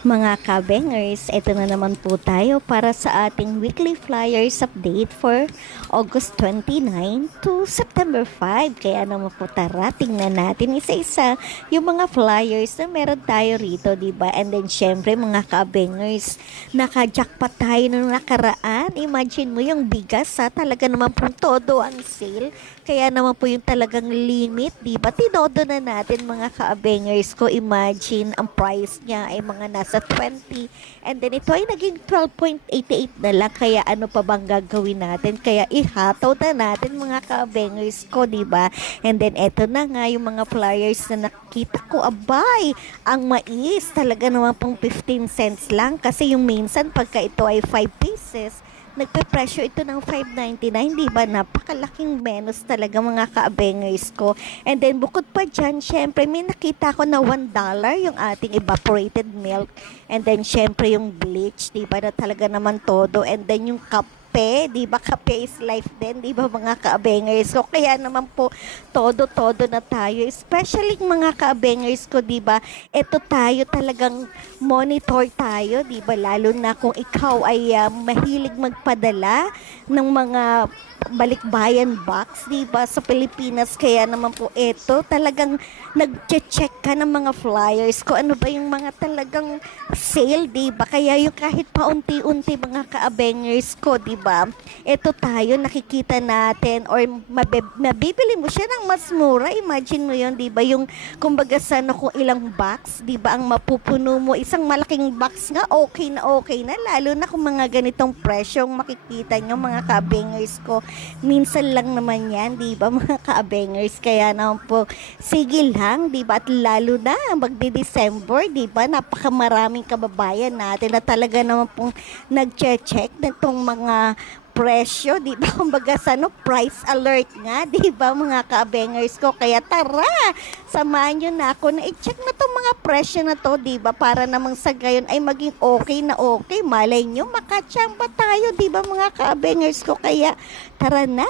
Mga kabengers, ito na naman po tayo para sa ating weekly flyers update for August 29 to September 5. Kaya naman po tara, tingnan natin isa-isa yung mga flyers na meron tayo rito, diba? And then syempre mga kabengers, naka-jackpot tayo nung nakaraan. Imagine mo yung bigas ha, talaga naman po todo ang sale. Kaya naman po yung talagang limit, diba? Tinodo na natin mga kabengers ko. Imagine, ang price niya ay mga nasa 20. And then ito ay naging 12.88 na lang. Kaya ano pa bang gagawin natin? Kaya ihataw na natin mga kabengers ko, diba? And then eto na nga yung mga flyers na nakita ko. Abay, ang mais talaga naman pong 15 cents lang. Kasi yung minsan pagka ito ay 5 pieces, nagpe-presyo ito ng 5.99, di ba? Napakalaking menos talaga mga kaabengers ko. And then bukod pa dyan, syempre may nakita ko na $1 yung ating evaporated milk. And then syempre yung bleach, di ba? Na talaga naman todo. And then yung kape, di ba? Kape is life din, di ba mga kaabengers ko? Kaya naman po, todo-todo na tayo. Especially mga kaabengers ko, di ba? Ito tayo talagang monitor tayo, di ba? Lalo na kung ikaw ay mahilig magpadala ng mga balikbayan box, di ba, sa Pilipinas. Kaya naman po ito, talagang nag-check ka ng mga flyers ko. Ano ba yung mga talagang sale, di ba? Kaya yung kahit paunti-unti mga kaabengers ko, di ba? Ito tayo, nakikita natin or mabibili mo siya ng mas mura. Imagine mo yun, di ba? Yung kumbaga sana kung ilang box, di ba, ang mapupuno mo. Isang malaking box nga, okay na, lalo na kung mga ganitong presyong makikita nyo mga kaabengers ko. Minsan lang naman yan, di ba mga kaabengers? Kaya naman po, sige lang, di ba? At lalo na, magdi-December, di ba? Napakamaraming kababayan natin na talaga naman pong nag-check nitong mga presyo, di ba? Kumbaga sa price alert nga, di ba mga ka-bangers ko? Kaya tara, samahan nyo na ako na i-check na tong mga presyo na to, di ba? Para namang sa gayon ay maging okay na okay. Malay nyo, makachamba tayo, di ba mga ka-bangers ko? Kaya tara na,